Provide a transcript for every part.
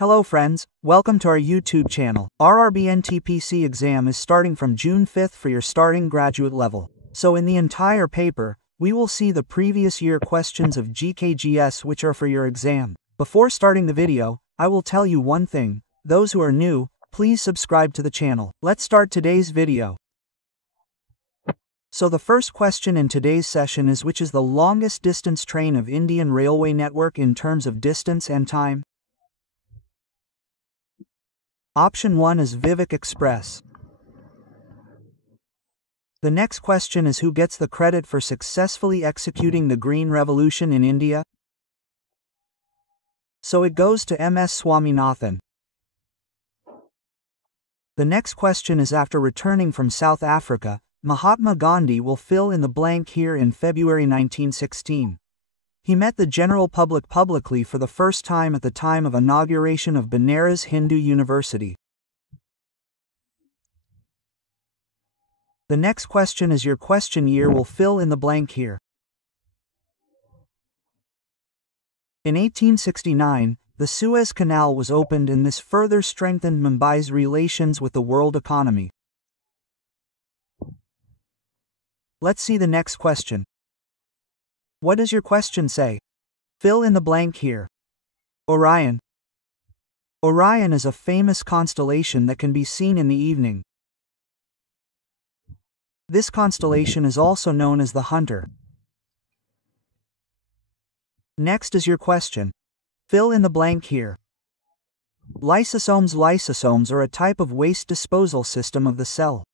Hello friends, welcome to our YouTube channel. RRB NTPC exam is starting from June 5th for your starting graduate level. So in the entire paper, we will see the previous year questions of GKGS which are for your exam. Before starting the video, I will tell you one thing. Those who are new, please subscribe to the channel. Let's start today's video. So the first question in today's session is which is the longest distance train of Indian Railway network in terms of distance and time? Option 1 is Vivek Express. The next question is who gets the credit for successfully executing the Green Revolution in India? So it goes to M.S. Swaminathan. The next question is after returning from South Africa, Mahatma Gandhi will fill in the blank here in February 1916. He met the general public publicly for the first time at the time of inauguration of Banaras Hindu University. The next question is your question year will fill in the blank here. In 1869, the Suez Canal was opened and this further strengthened Mumbai's relations with the world economy. Let's see the next question. What does your question say? Fill in the blank here. Orion. Orion is a famous constellation that can be seen in the evening. This constellation is also known as the Hunter. Next is your question. Fill in the blank here. Lysosomes. Lysosomes are a type of waste disposal system of the cell.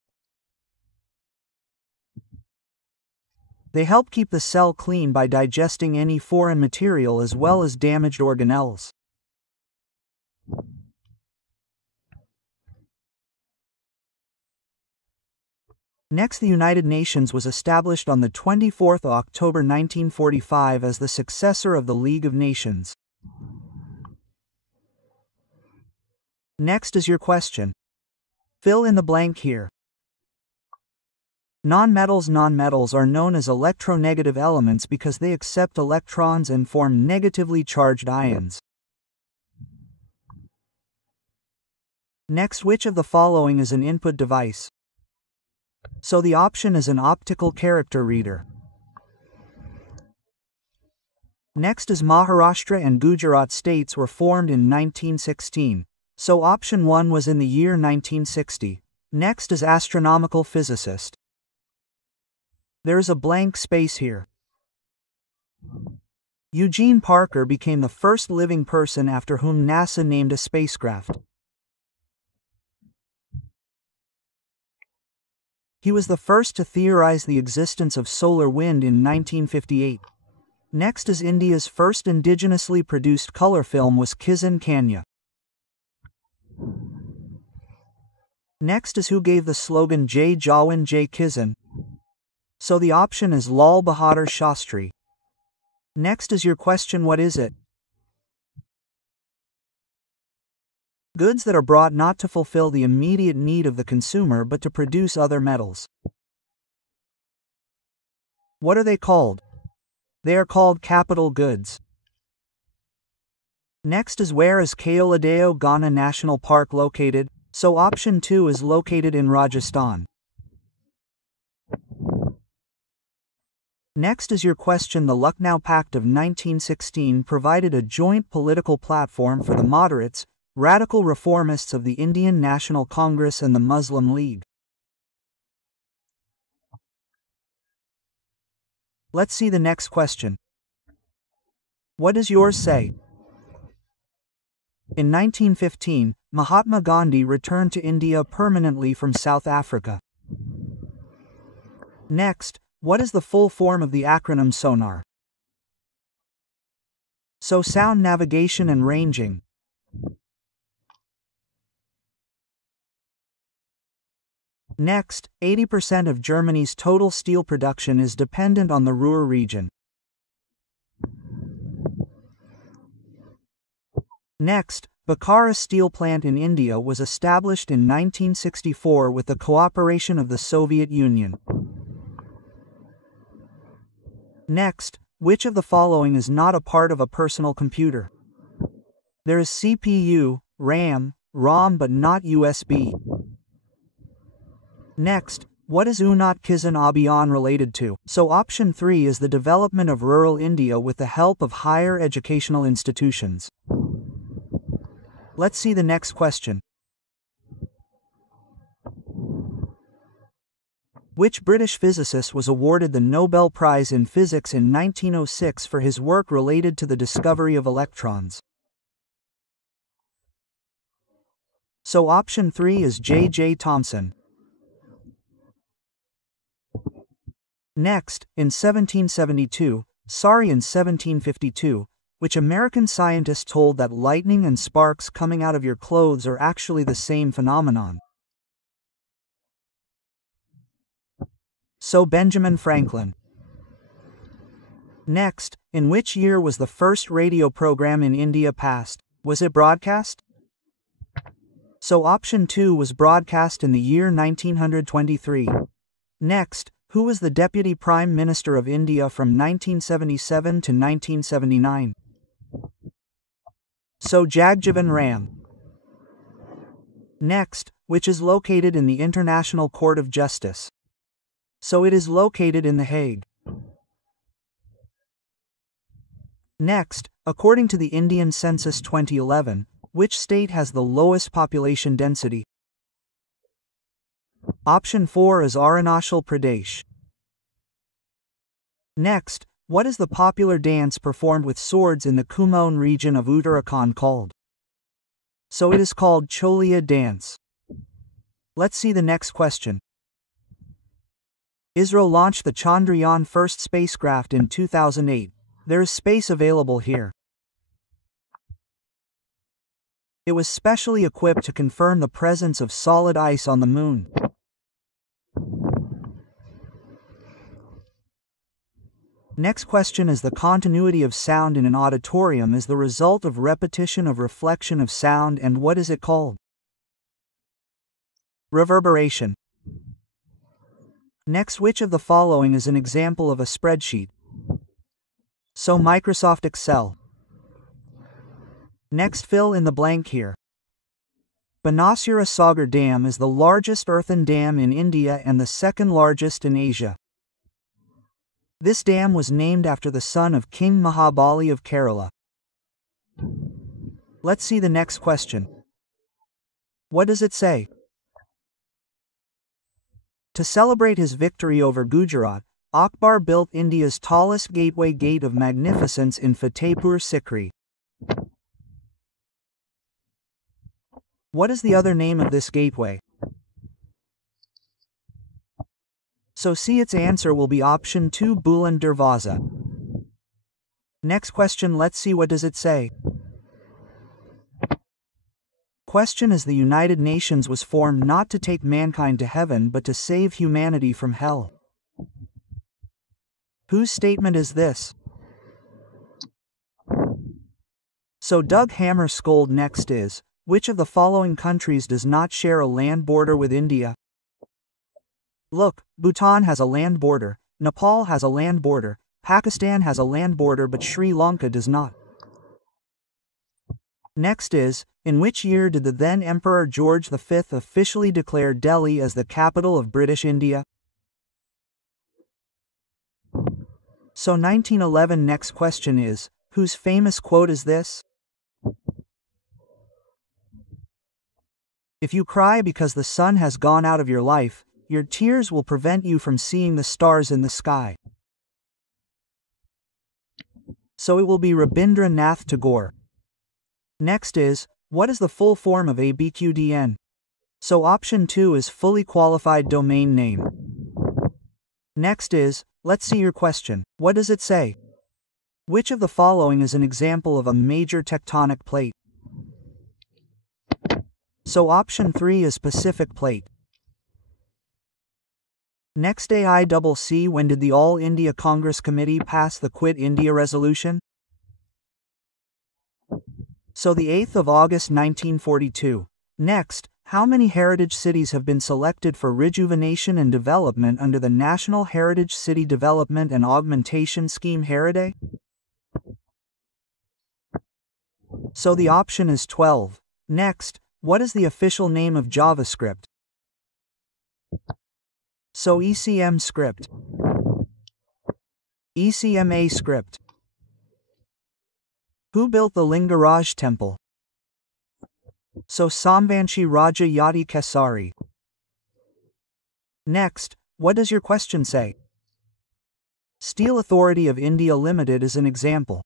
They help keep the cell clean by digesting any foreign material as well as damaged organelles. Next, the United Nations was established on the 24th of October 1945 as the successor of the League of Nations. Next is your question. Fill in the blank here. Nonmetals. Nonmetals are known as electronegative elements because they accept electrons and form negatively charged ions. Next, which of the following is an input device? So the option is an optical character reader. Next is Maharashtra and Gujarat states were formed in 1916. So option 1 was in the year 1960. Next is astronomical physicist. There is a blank space here. Eugene Parker became the first living person after whom NASA named a spacecraft. He was the first to theorize the existence of solar wind in 1958. Next is India's first indigenously produced color film was Kisan Kanya. Next is who gave the slogan Jai Jawan Jai Kisan. So the option is Lal Bahadur Shastri. Next is your question, what is it? Goods that are brought not to fulfill the immediate need of the consumer but to produce other metals. What are they called? They are called capital goods. Next is where is Keoladeo Ghana National Park located? So option 2 is located in Rajasthan. Next is your question. The Lucknow Pact of 1916 provided a joint political platform for the moderates, radical reformists of the Indian National Congress and the Muslim League. Let's see the next question. What does yours say? In 1915, Mahatma Gandhi returned to India permanently from South Africa. Next, what is the full form of the acronym SONAR? So sound navigation and ranging. Next, 80% of Germany's total steel production is dependent on the Ruhr region. Next, Bokaro Steel Plant in India was established in 1964 with the cooperation of the Soviet Union. Next, which of the following is not a part of a personal computer? There is CPU, RAM, ROM but not USB. Next, what is Unnat Kisan Abhiyan related to? So option 3 is the development of rural India with the help of higher educational institutions. Let's see the next question. Which British physicist was awarded the Nobel Prize in Physics in 1906 for his work related to the discovery of electrons? So option 3 is J.J. Thomson. Next, in 1752, which American scientist told that lightning and sparks coming out of your clothes are actually the same phenomenon? So Benjamin Franklin. Next, in which year was the first radio program in India passed? Was it broadcast? So option 2 was broadcast in the year 1923. Next, who was the Deputy Prime Minister of India from 1977 to 1979? So Jagjivan Ram. Next, which is located in the International Court of Justice? So it is located in The Hague. Next, according to the Indian Census 2011, which state has the lowest population density? Option 4 is Arunachal Pradesh. Next, what is the popular dance performed with swords in the Kumaon region of Uttarakhand called? So it is called Cholia dance. Let's see the next question. ISRO launched the Chandrayaan first spacecraft in 2008. There is space available here. It was specially equipped to confirm the presence of solid ice on the moon. Next question is the continuity of sound in an auditorium is the result of repetition of reflection of sound, and what is it called? Reverberation. Next, which of the following is an example of a spreadsheet? So Microsoft Excel. Next, fill in the blank here. Banasura Sagar Dam is the largest earthen dam in India and the second largest in Asia. This dam was named after the son of King Mahabali of Kerala. Let's see the next question. What does it say? To celebrate his victory over Gujarat, Akbar built India's tallest gateway gate of magnificence in Fatehpur Sikri. What is the other name of this gateway? So see, its answer will be option 2, Buland Darwaza. Next question, let's see what does it say. Question is, the United Nations was formed not to take mankind to heaven but to save humanity from hell. Whose statement is this? So Doug Hammarskjöld. Next is, which of the following countries does not share a land border with India? Look, Bhutan has a land border, Nepal has a land border, Pakistan has a land border but Sri Lanka does not. Next is, in which year did the then Emperor George V officially declare Delhi as the capital of British India? So 1911. Next question is, whose famous quote is this? If you cry because the sun has gone out of your life, your tears will prevent you from seeing the stars in the sky. So it will be Rabindranath Tagore. Next is, what is the full form of ABQDN? So option 2 is fully qualified domain name. Next is, let's see your question. What does it say? Which of the following is an example of a major tectonic plate? So option 3 is Pacific Plate. Next, AICC. When did the All India Congress Committee pass the Quit India resolution? So the 8th of August 1942. Next, how many heritage cities have been selected for rejuvenation and development under the National Heritage City Development and Augmentation Scheme Heriday? So the option is 12. Next, what is the official name of JavaScript? So ECM script. ECMA script. Who built the Lingaraj temple? So Samvanshi Raja Yadi Kesari. Next, what does your question say? Steel Authority of India Limited is an example.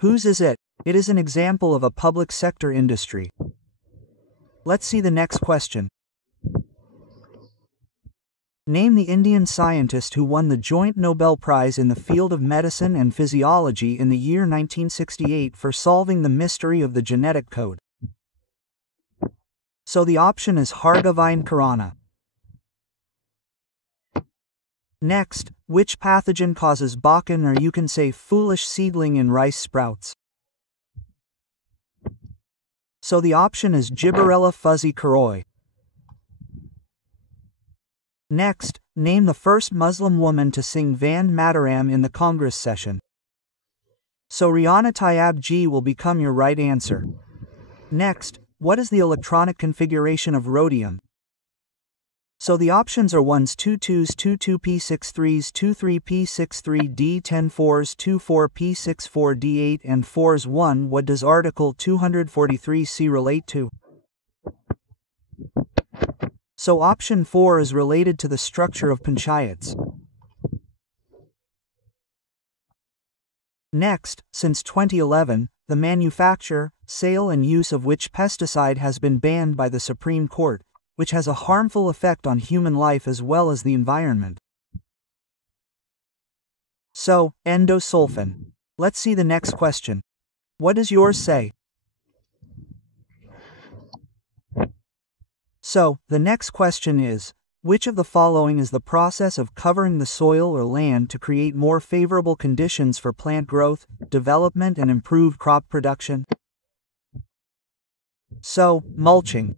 Whose is it? It is an example of a public sector industry. Let's see the next question. Name the Indian scientist who won the joint Nobel Prize in the field of medicine and physiology in the year 1968 for solving the mystery of the genetic code. So the option is Hargobind Khurana. Next, which pathogen causes Bakan, or you can say foolish seedling, in rice sprouts? So the option is Gibberella fuzzy Kuroi. Next, name the first Muslim woman to sing Vande Mataram in the Congress session. So Riana Tayyab G will become your right answer. Next, what is the electronic configuration of rhodium? So the options are 1s 22s 22p63s 23p63 d10 4s 24p64 d8 and 4s 1. What does Article 243c relate to? So option 4 is related to the structure of panchayats. Next, since 2011, the manufacture, sale and use of which pesticide has been banned by the Supreme Court, which has a harmful effect on human life as well as the environment. So, endosulfan. Let's see the next question. What does yours say? So, the next question is, which of the following is the process of covering the soil or land to create more favorable conditions for plant growth, development and improved crop production? So, mulching.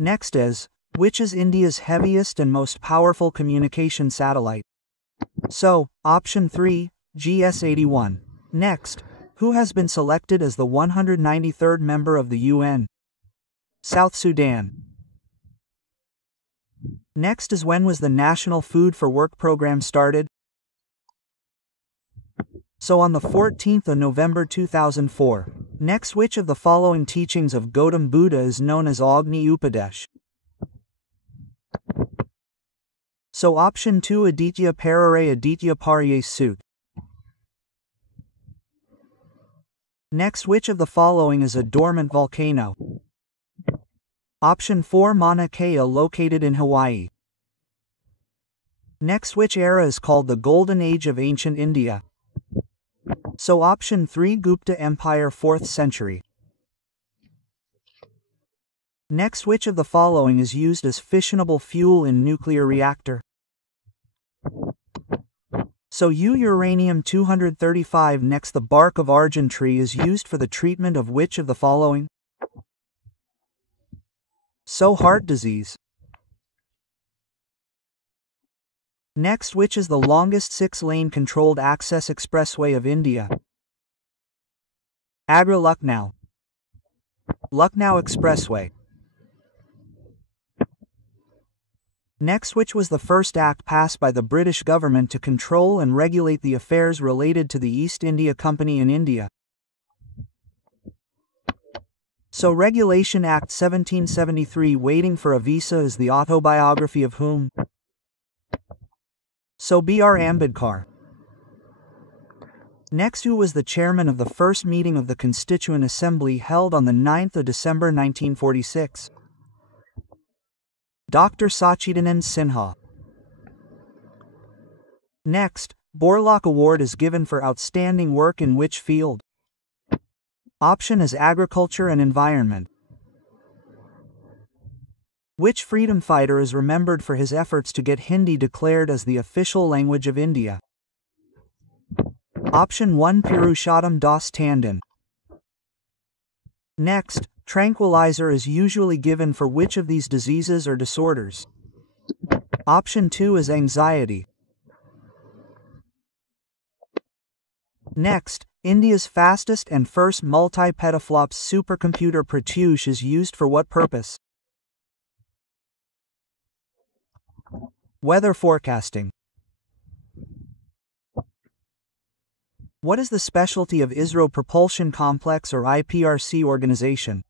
Next is, which is India's heaviest and most powerful communication satellite? So, option 3, GS81. Next, who has been selected as the 193rd member of the UN? South Sudan. Next is, when was the National Food for Work program started? So on the 14th of November 2004. Next, which of the following teachings of Gautam Buddha is known as Agni Upadesh? So option 2, Aditya Parare Aditya Parye Sut. Next, which of the following is a dormant volcano? Option 4, Mauna Kea, located in Hawaii. Next, which era is called the Golden Age of Ancient India? So option 3, Gupta Empire, 4th century. Next, which of the following is used as fissionable fuel in nuclear reactor? So uranium-235. Next, the bark of argan tree is used for the treatment of which of the following? So heart disease. Next, which is the longest 6-lane controlled access expressway of India? Agra Lucknow. Lucknow Expressway. Next, which was the first act passed by the British government to control and regulate the affairs related to the East India Company in India? So Regulation Act 1773. Waiting for a Visa is the autobiography of whom? So B.R. Ambedkar. Next, who was the chairman of the first meeting of the Constituent Assembly held on the 9th of December 1946? Dr. Sachidanand Sinha. Next, Borlaug Award is given for outstanding work in which field? Option is agriculture and environment. Which freedom fighter is remembered for his efforts to get Hindi declared as the official language of India? Option 1, Purushottam Das Tandon. Next, tranquilizer is usually given for which of these diseases or disorders? Option 2 is anxiety. Next, India's fastest and first multi-petaflops supercomputer Pratyush is used for what purpose? Weather forecasting. What is the specialty of ISRO Propulsion Complex or IPRC organization?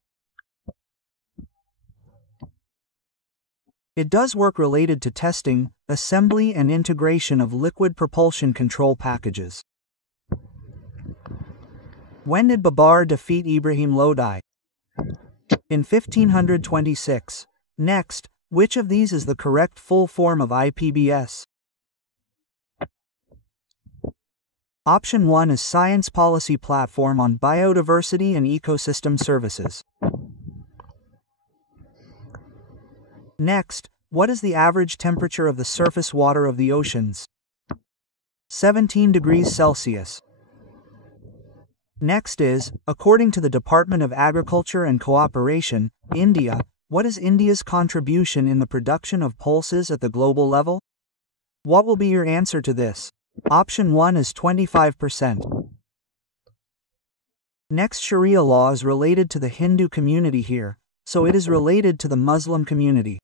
It does work related to testing, assembly and integration of liquid propulsion control packages. When did Babar defeat Ibrahim Lodi? In 1526. Next, which of these is the correct full form of IPBS? Option 1 is Science Policy Platform on Biodiversity and Ecosystem Services. Next, what is the average temperature of the surface water of the oceans? 17 degrees Celsius. Next is, according to the Department of Agriculture and Cooperation, India, what is India's contribution in the production of pulses at the global level? What will be your answer to this? Option 1 is 25%. Next, Sharia law is related to the Hindu community here, so it is related to the Muslim community.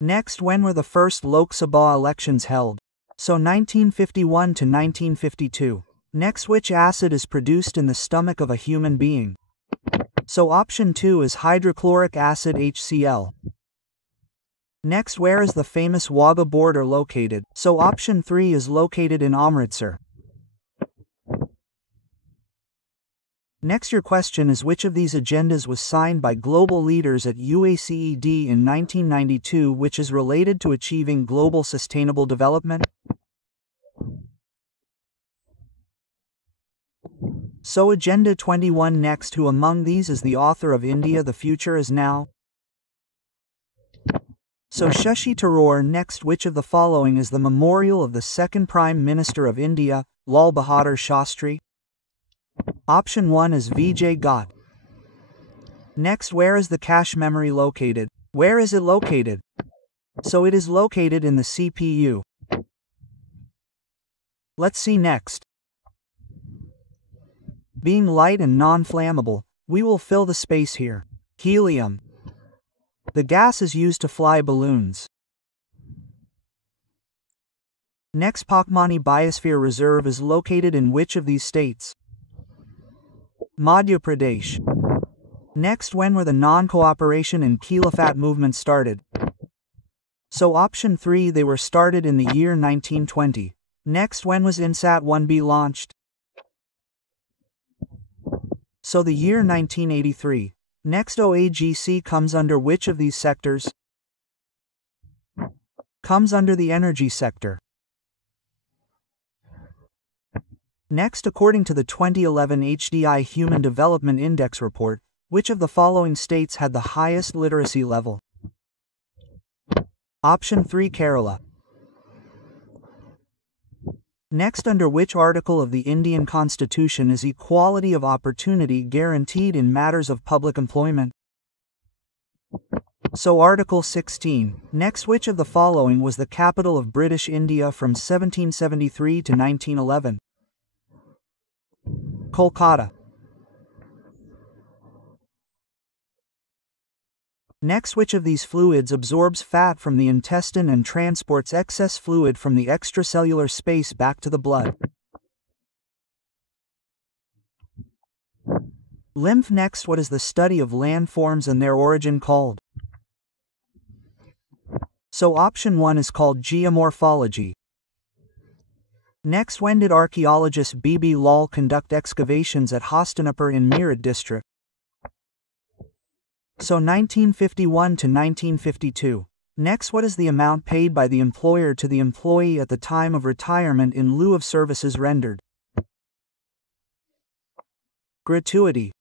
Next, when were the first Lok Sabha elections held? So 1951 to 1952. Next, which acid is produced in the stomach of a human being? So option 2 is hydrochloric acid HCl. Next, where is the famous Wagah border located? So option 3 is located in Amritsar. Next, your question is which of these agendas was signed by global leaders at UACED in 1992 which is related to achieving global sustainable development? So Agenda 21. Next, who among these is the author of India the Future is Now? So Shashi Tharoor. Next, which of the following is the memorial of the second Prime Minister of India, Lal Bahadur Shastri? Option 1 is Vijay Ghat. Next, where is the cache memory located? Where is it located? So it is located in the CPU. Let's see next. Being light and non-flammable, we will fill the space here. Helium. The gas is used to fly balloons. Next, Pakmani Biosphere Reserve is located in which of these states? Madhya Pradesh. Next, when were the non-cooperation and Khilafat movements started? So option 3, they were started in the year 1920. Next, when was INSAT 1B launched? So the year 1983. Next, OAGC comes under which of these sectors? Comes under the energy sector. Next, according to the 2011 HDI Human Development Index report, which of the following states had the highest literacy level? Option 3, Kerala. Next, under which article of the Indian Constitution is equality of opportunity guaranteed in matters of public employment? So Article 16. Next, which of the following was the capital of British India from 1773 to 1911? Kolkata. Next, which of these fluids absorbs fat from the intestine and transports excess fluid from the extracellular space back to the blood? Lymph. Next, what is the study of landforms and their origin called? So option 1 is called geomorphology. Next, when did archaeologist B.B. Lal conduct excavations at Hastinapur in Meerut district? So 1951 to 1952. Next, what is the amount paid by the employer to the employee at the time of retirement in lieu of services rendered? Gratuity.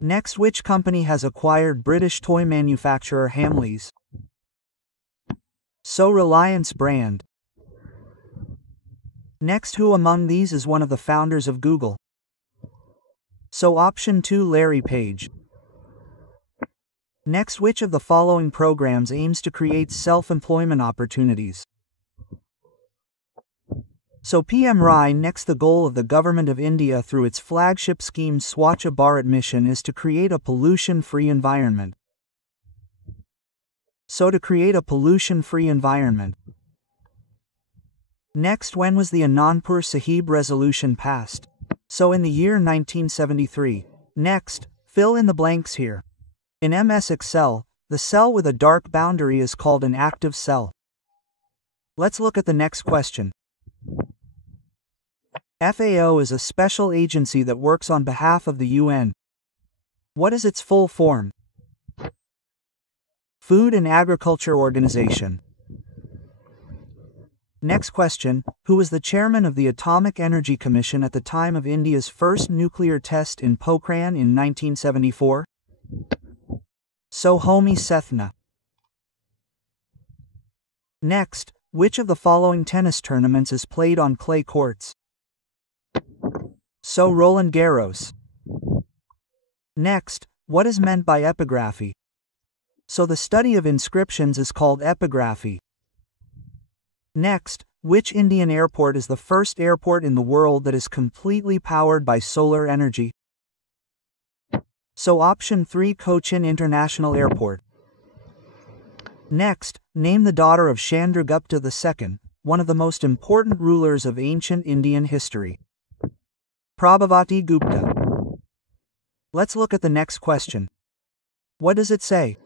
Next, which company has acquired British toy manufacturer Hamleys? So Reliance brand. Next, who among these is one of the founders of Google? So option 2, Larry Page. Next, which of the following programs aims to create self-employment opportunities? So PM Rai next, the goal of the Government of India through its flagship scheme Swachh Bharat mission is to create a pollution-free environment. Next, when was the Anandpur Sahib resolution passed? So in the year 1973. Next, fill in the blanks here. In MS Excel, the cell with a dark boundary is called an active cell. Let's look at the next question. FAO is a special agency that works on behalf of the UN. What is its full form? Food and Agriculture Organization. Next question, who was the chairman of the Atomic Energy Commission at the time of India's first nuclear test in Pokhran in 1974? So Homi Sethna. Next, which of the following tennis tournaments is played on clay courts? So Roland Garros. Next, what is meant by epigraphy? So the study of inscriptions is called epigraphy. Next, which Indian airport is the first airport in the world that is completely powered by solar energy? So option 3, Cochin International Airport. Next, name the daughter of Chandragupta II, one of the most important rulers of ancient Indian history. Prabhavati Gupta. Let's look at the next question. What does it say?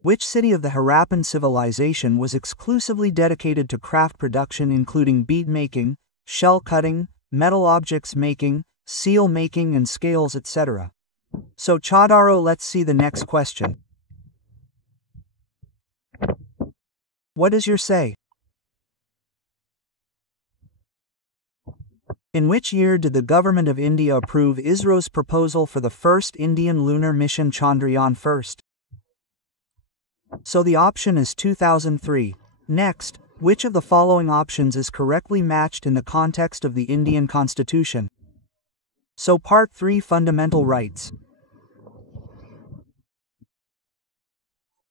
Which city of the Harappan civilization was exclusively dedicated to craft production including bead making, shell cutting, metal objects making, seal making and scales, etc.? So Chodaro, let's see the next question. What does your say? In which year did the Government of India approve ISRO's proposal for the first Indian lunar mission Chandrayaan-1? So the option is 2003. Next, which of the following options is correctly matched in the context of the Indian Constitution? So Part 3, Fundamental Rights.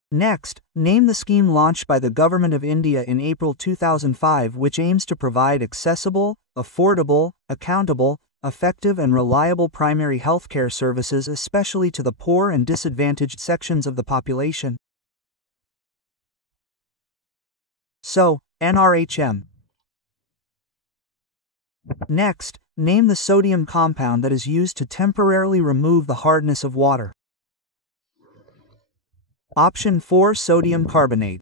Next, name the scheme launched by the Government of India in April 2005 which aims to provide accessible, affordable, accountable, effective and reliable primary healthcare services especially to the poor and disadvantaged sections of the population. So, NRHM. Next, name the sodium compound that is used to temporarily remove the hardness of water. Option 4, sodium carbonate.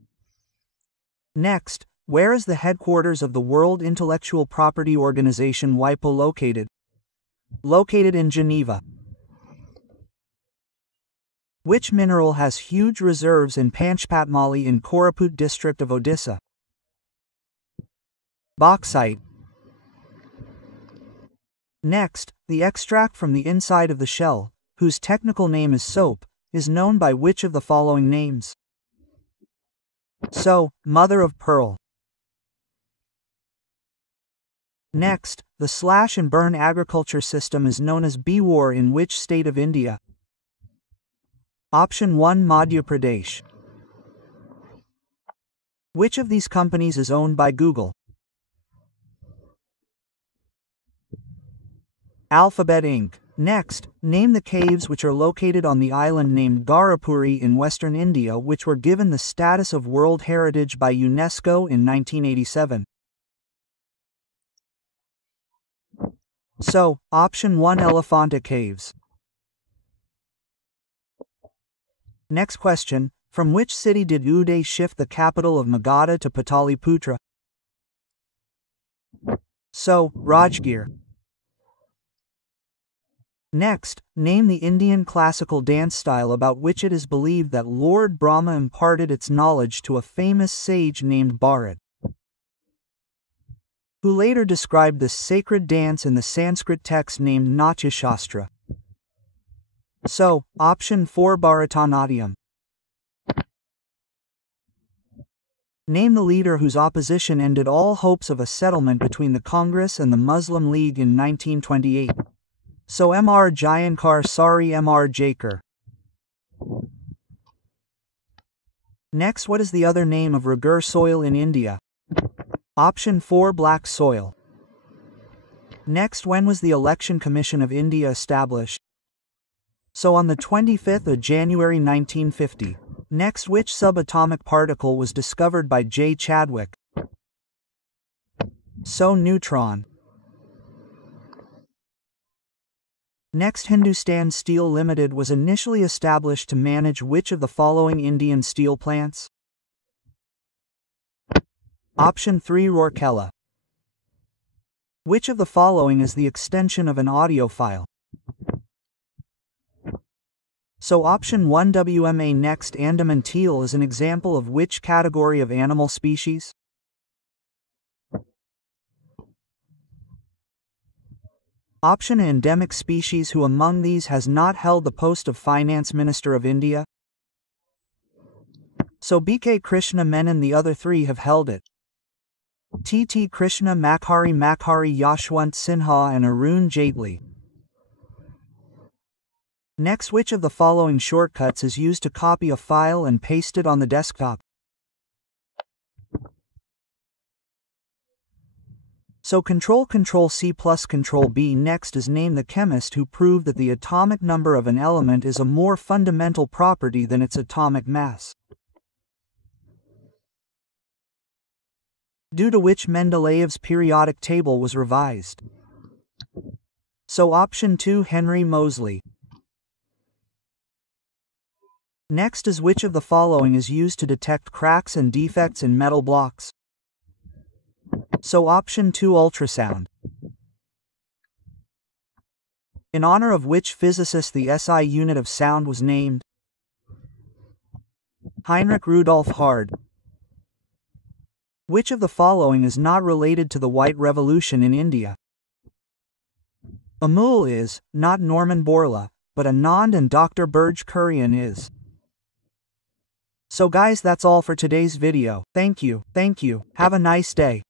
Next, where is the headquarters of the World Intellectual Property Organization WIPO located? Located in Geneva. Which mineral has huge reserves in Panchpatmali in Koraput district of Odisha? Bauxite. Next, the extract from the inside of the shell, whose technical name is soap, is known by which of the following names? So, mother of pearl. Next, the slash and burn agriculture system is known as BWAR in which state of India? Option 1, Madhya Pradesh. Which of these companies is owned by Google? Alphabet Inc. Next, name the caves which are located on the island named Garapuri in western India which were given the status of World Heritage by UNESCO in 1987. So, option 1, Elephanta Caves. Next question, from which city did Uday shift the capital of Magadha to Pataliputra? So, Rajgir. Next, name the Indian classical dance style about which it is believed that Lord Brahma imparted its knowledge to a famous sage named Bharat, who later described this sacred dance in the Sanskrit text named Natya Shastra. So, option 4, Bharatanatyam. Name the leader whose opposition ended all hopes of a settlement between the Congress and the Muslim League in 1928. So M.R. Jayankar, sorry, M.R. Jakar. Next, what is the other name of Ragur soil in India? Option 4, black soil. Next, when was the Election Commission of India established? So on the 25th of January 1950. Next, which subatomic particle was discovered by J. Chadwick? So neutron. Next, Hindustan Steel Limited was initially established to manage which of the following Indian steel plants? Option 3, Rourkela. Which of the following is the extension of an audio file? So option 1, WMA. Next, Andaman teal is an example of which category of animal species? Option A, endemic species. Who among these has not held the post of Finance Minister of India? So BK Krishna Menon. The other three have held it. TT Krishna, Makhari, Yashwant Sinha and Arun Jaitley. Next, which of the following shortcuts is used to copy a file and paste it on the desktop? So Control-C plus Control-B. Next is name the chemist who proved that the atomic number of an element is a more fundamental property than its atomic mass. Due to which Mendeleev's periodic table was revised. So option 2, Henry Moseley. Next is which of the following is used to detect cracks and defects in metal blocks? So option 2, ultrasound. In honor of which physicist the SI unit of sound was named? Heinrich Rudolf Hard. Which of the following is not related to the White Revolution in India? Amul is, not Norman Borlaug, but Anand, and Dr. Burj Kurian is. So guys, that's all for today's video. Thank you. Have a nice day.